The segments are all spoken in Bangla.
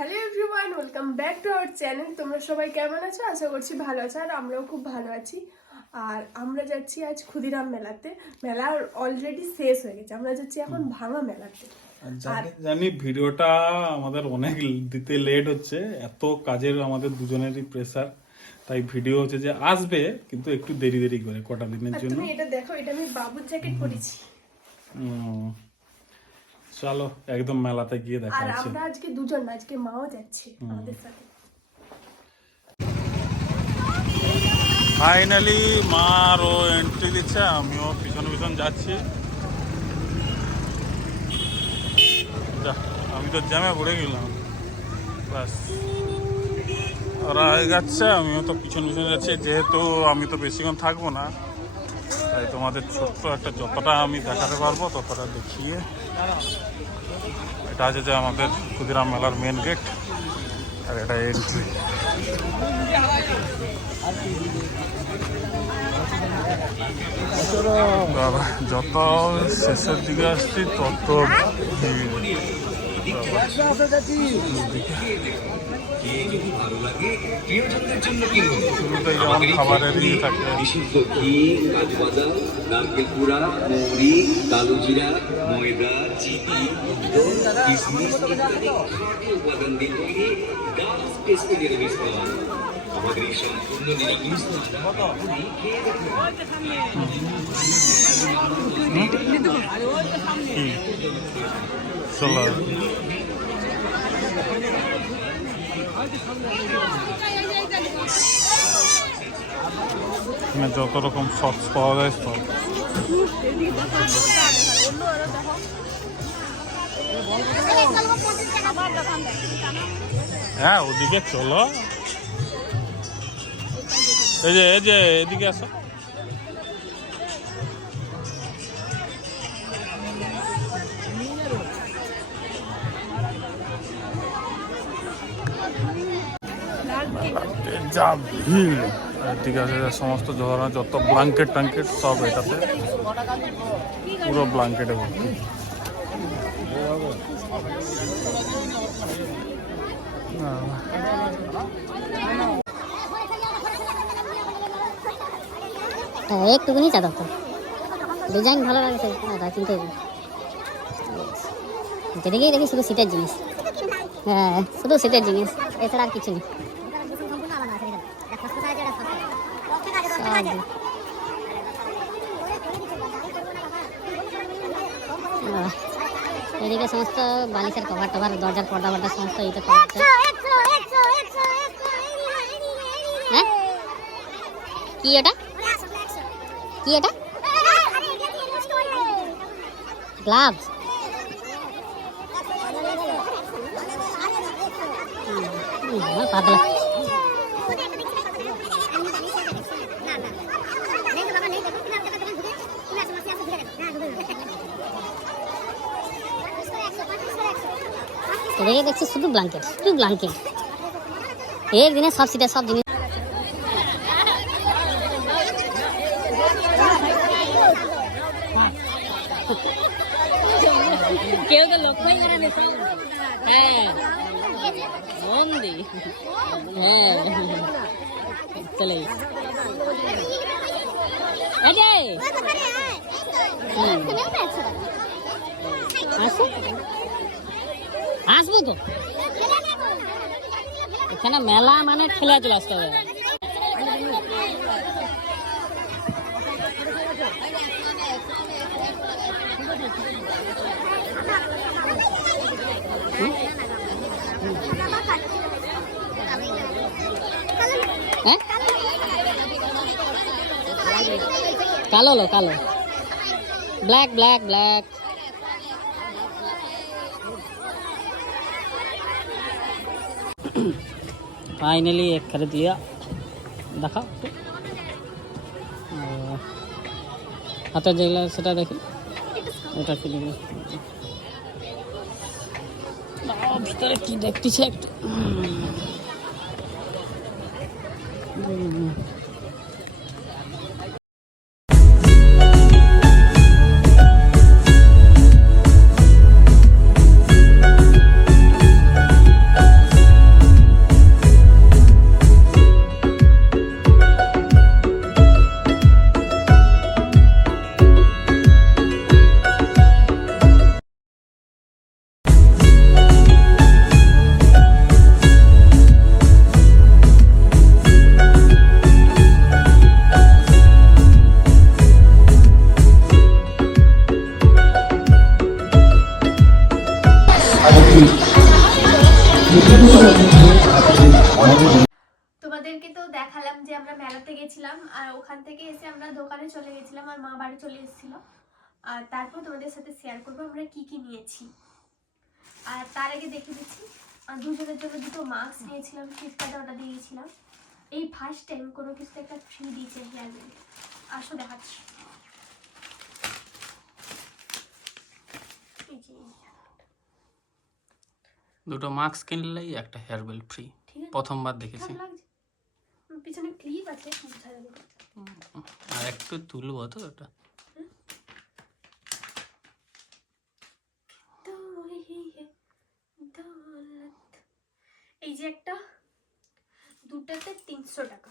Hello everyone welcome back to our channel. তোমরা সবাই কেমন আছো? আশা করছি ভালো আছো আর আমরাও খুব ভালো আছি। আর আমরা যাচ্ছি আজ ক্ষুদিরাম মেলাতে। মেলা অলরেডি শেষ হয়ে গেছে। আমরা যাচ্ছি এখন ভাঙা মেলাতে। জানি ভিডিওটা আমাদের অনেক দিতে লেট হচ্ছে। এত কাজের আমাদের দুজনেরই প্রেসার তাই ভিডিও হচ্ছে যে আসবে কিন্তু একটু দেরি দেরি করে কটা দিনের জন্য। তুমি এটা দেখো এটা আমি বাবুর জ্যাকেট পরেছি। চলো একদম মেলাতে গিয়ে দেখা আর আমরা আজকে দুজন না আজকে মাও যাচ্ছে আমাদের সাথে। ফাইনালি মারও এন্ট্রি দিচ্ছে আমিও পিছন পিছন যাচ্ছি। যা, আমি তো জ্যামে পড়ে গেলাম। ব্যাস। ওরা যাচ্ছে আমিও তো পিছন পিছন যাচ্ছি যেহেতু আমি তো বেশিক্ষণ থাকব না তাই তোমাদের ছোট্ট একটা যতটা আমি দেখাতে পারব ততটা দেখিয়ে এটা আছে যে আমাদের ক্ষুদিরাম মেলার মেন গেট আর এটা এন্ট্রি যত শেষের দিকে আসছি, তত। শুরুতে যেমন খাবারের ইয়ে থাকে। বিশুদ্ধ ঘি কাজু বাদাম নারকেল কুড়া মৌরি কালো জিরা ময়দা চিনি দুধ, ইত্যাদি খাঁটি উপাদান দিয়ে তৈরি ডান্স টেস্টের মিশ্রণ আমাদের এই সম্পূর্ণ নিরামিষ খেয়ে দেখুন। চলো। এখানে যত রকম সস পাওয়া যায় সব। হ্যাঁ ওদিকে চলো। এই যে এই যে, এদিকে আসো। এদিকে আছে সমস্ত ধরনের যত ব্লাঙ্কেট ট্যাঙ্কেট সব এটাতে পুরো ব্লাঙ্কেটে হ্যাঁ একটুকুনি চাদর তো। ডিজাইন ভালো লাগছে। কিনতে যেদিকেই দেখি শুধু সিটের জিনিস। হ্যাঁ শুধু সিটের জিনিস, এছাড়া আর কিছু নেই। আহ, এদিকে সমস্ত বালিশের কভার টভার দরজার পর্দা পর্দা সমস্ত ইতে পাওয়া হ্যাঁ কি এটা কি এটা গ্লাভস পাতলা এদিকে দেখছি শুধু ব্লাঙ্কেট শুধু ব্লাঙ্কেট একদিনে সব সিটে সব জিনিস কেউ তো লক্ষ্যই করে না হ্যাঁ চলে এডে আসো। আসব তো এখানে মেলা মানে ঠেলে চলে আসতে হবে হ্যাঁ কালো লো কালো ব্ল্যাক ব্ল্যাক ব্ল্যাক ফাইনালি একখানে দিয়া দেখা হাতে যেগুলো সেটা দেখি এটা কি ভিতরে কি দেখতেছে একটু দেখালাম যে আমরা মেলাতে গেছিলাম আর ওখান থেকে এসে আমরা দোকানে চলে গেছিলাম আর মা বাড়ি চলে এসেছিল। আর তারপর তোমাদের সাথে শেয়ার করব আমরা কি কি নিয়েছি। আর তার আগে দেখে দিচ্ছি দুজনের জন্য দুটো মাস্ক নিয়েছিলাম ফ্লিপকার্টে অর্ডার দিয়ে গেছিলাম। এই ফার্স্ট টাইম কোনো কিছু একটা ফ্রি দিয়েছে হেয়ার বেল্ট আসো দেখাচ্ছি। দুটো মাস্ক কিনলেই একটা হেয়ার বেল্ট ফ্রি প্রথমবার দেখেছি। পিছনে ক্লিপ আছে বোঝা যাবে আর একটু তুলবো তো ওটা। এই যে একটা দুটাতে তিনশো টাকা।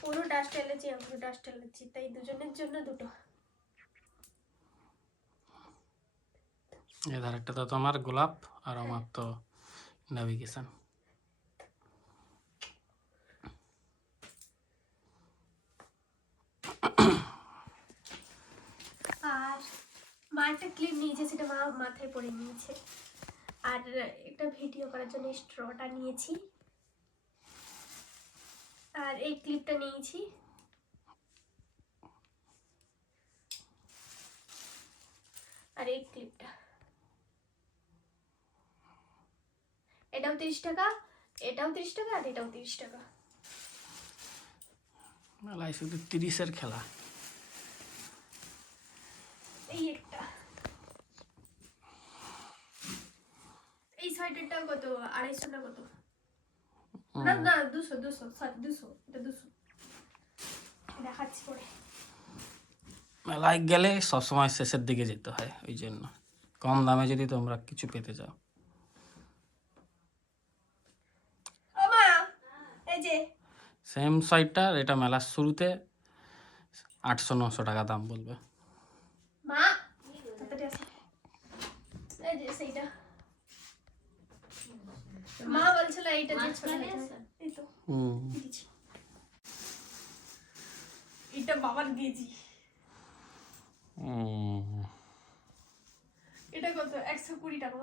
পুরো ডাস্ট এলার্জি আমার ডাস্ট এলার্জি তাই দুজনের জন্য দুটো। এধার একটা তো তোমার গোলাপ আর আমার তো নেভিগেশন আর মা একটা ক্লিপ নিয়েছে, সেটা মা মাথায় পরে নিয়েছে। আর একটা ভিডিও করার জন্য স্ট্রটা নিয়েছি। আর এই ক্লিপটা নিয়েছি। আর এই ক্লিপটা এটাও তিরিশ টাকা এটাও তিরিশ টাকা আর এটাও তিরিশ টাকা। মেলায় শুধু তিরিশের খেলা। এই একটা। এই সোয়েটারটা কত? আড়াইশো না কত না না দুশো দুশো সরি দুশো এটা দুশো। দেখাচ্ছি পরে। মেলায় গেলে সবসময় শেষের দিকে যেতে হয় ওই জন্য। কম দামে যদি তোমরা কিছু পেতে চাও ও মা এই যে সেম সোয়েটার এটা মেলার শুরুতে আটশো নশো টাকা দাম বলবে। এটা বাবার গেজি। এটা কত? একশো কুড়ি টাকা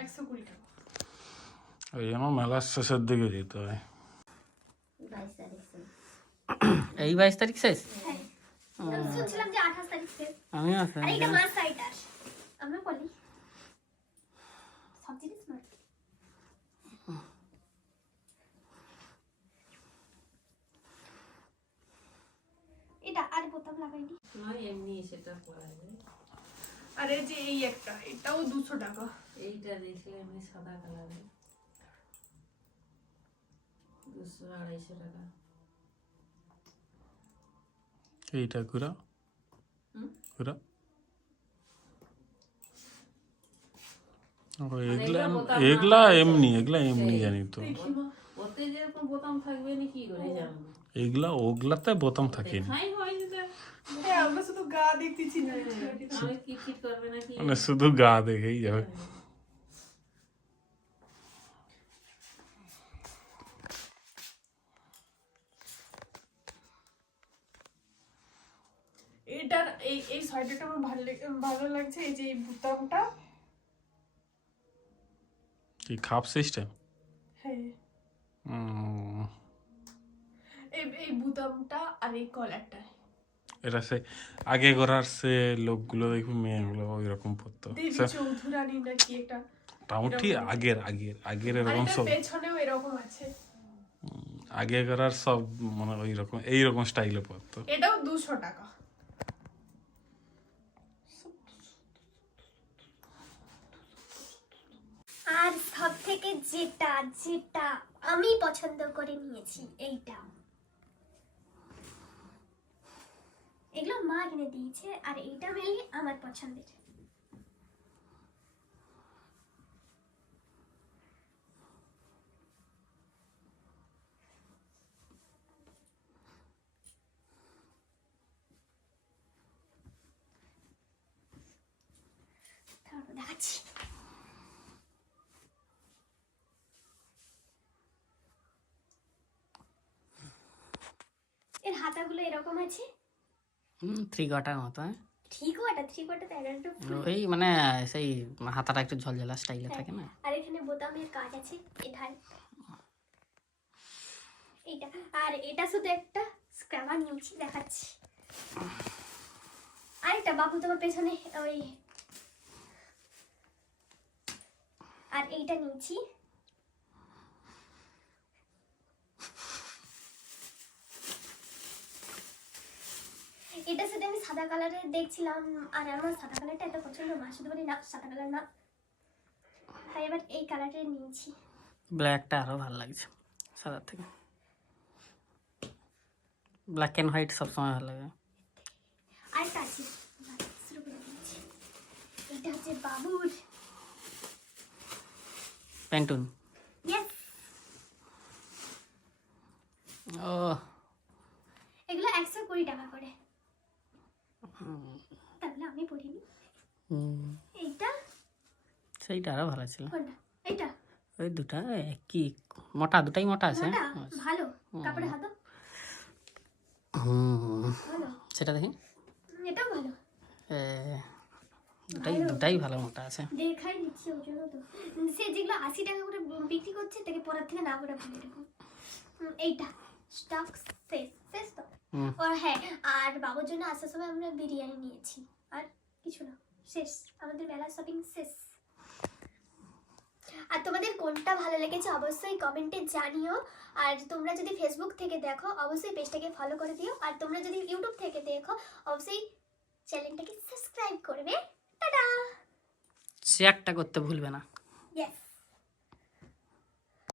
একশো কুড়ি টাকা। ওই জন্য মেলার শেষের দিকে যেতে হয়। এই বাইশ তারিখ শেষ? আমি যে আঠাশ তারিখ শেষ। আমি আছে আর যে এই একটা এটাও দুশো টাকা। এইটা দেখলে এমনি সাদা কালারের দুশো আড়াইশো টাকা। এইটা ঘুরা। ঘুরা। ও, মানে এগুলা এগুলা এমনি এগুলা এমনি জানি তো। এগুলা ওগুলাতে বোতাম থাকে। মানে শুধু গা দেখেই যাবে। এটার এই এই সোয়েটারটা আমার ভালো ভালো লাগছে এই যে এই বুতামটা। কি খাপ সিস্টেম হ্যাঁ। এই এই বুতামটা আর এই কলারটা। এটা সে আগে করার সে লোকগুলো দেখবি মেয়েগুলো ওই রকম পরতো সে চৌধুরানী নাকি একটা? মোটামুটি আগের আগের আগের এরকম সব। পেছনেও এরকম আছে। আগে করার সব মানে ওই রকম এইরকম স্টাইলে পরতো। এটাও দুশো টাকা। আর সব থেকে যেটা যেটা আমি পছন্দ করে নিয়েছি, এইটা। এগুলো মা কিনে দিয়েছে, আর এইটা মেনলি আমার পছন্দের। দেখাচ্ছি। হাতাগুলো এরকম আছে? থ্রি কাটার মতো হ্যাঁ। থ্রি কোয়ার্টার থ্রি কোয়ার্টার ওই মানে সেই হাতাটা একটু ঝলঝলা স্টাইলে থাকে না? আর এখানে বোতামের কাজ আছে এইটা। আর এটা শুধু একটা স্ক্র্যাবার নিয়েছি দেখাচ্ছি। আর একটা বাবু তোমার পেছনে ওই। আর এইটা নিয়েছি। এটা সাথে আমি সাদা কালারের দেখছিলাম আর আমার সাদা কালারটা এত পছন্দ মা শুধু বলি না সাদা কালার না। হ্যাঁ এবার এই কালারটা নিয়েছি। ব্ল্যাকটা আরও ভালো লাগছে সাদার থেকে। ব্ল্যাক অ্যান্ড হোয়াইট সবসময় ভালো লাগে। করে দিচ্ছি। এটা হচ্ছে বাবুর। প্যান্টুন। ও এগুলো একশো কুড়ি টাকা করে। তাহলে আমি পড়িনি। এইটা? সেইটা আরও ভালো ছিল। এইটা? ওই দুটা কি মোটা দুটাই মোটা আছে? ওটা ভালো। কাপড়ে হাতো হুম, সেটা দেখি। এটাও ভালো। দুটাই দুটাই ভালো মোটা আছে। দেখাই দিচ্ছি ওই জন্য তো। সে যেগুলো আশি টাকা করে বিক্রি করছে তাকে পরার থেকে না করে এইটা। স্টক শেষ শেষ তো। ও হ্যাঁ আর বাবুর জন্য আসার সময় আমরা বিরিয়ানি নিয়েছি। আর কিছু না শেষ। আমাদের মেলা শপিং শেষ। আর তোমাদের কোনটা ভালো লেগেছে অবশ্যই কমেন্টে জানিও। আর তোমরা যদি ফেসবুক থেকে দেখো অবশ্যই পেজটাকে ফলো করে দিও। আর তোমরা যদি ইউটিউব থেকে দেখো অবশ্যই চ্যানেলটাকে সাবস্ক্রাইব করবে। টাটা! শেয়ারটা করতে ভুলবে না। ইয়েস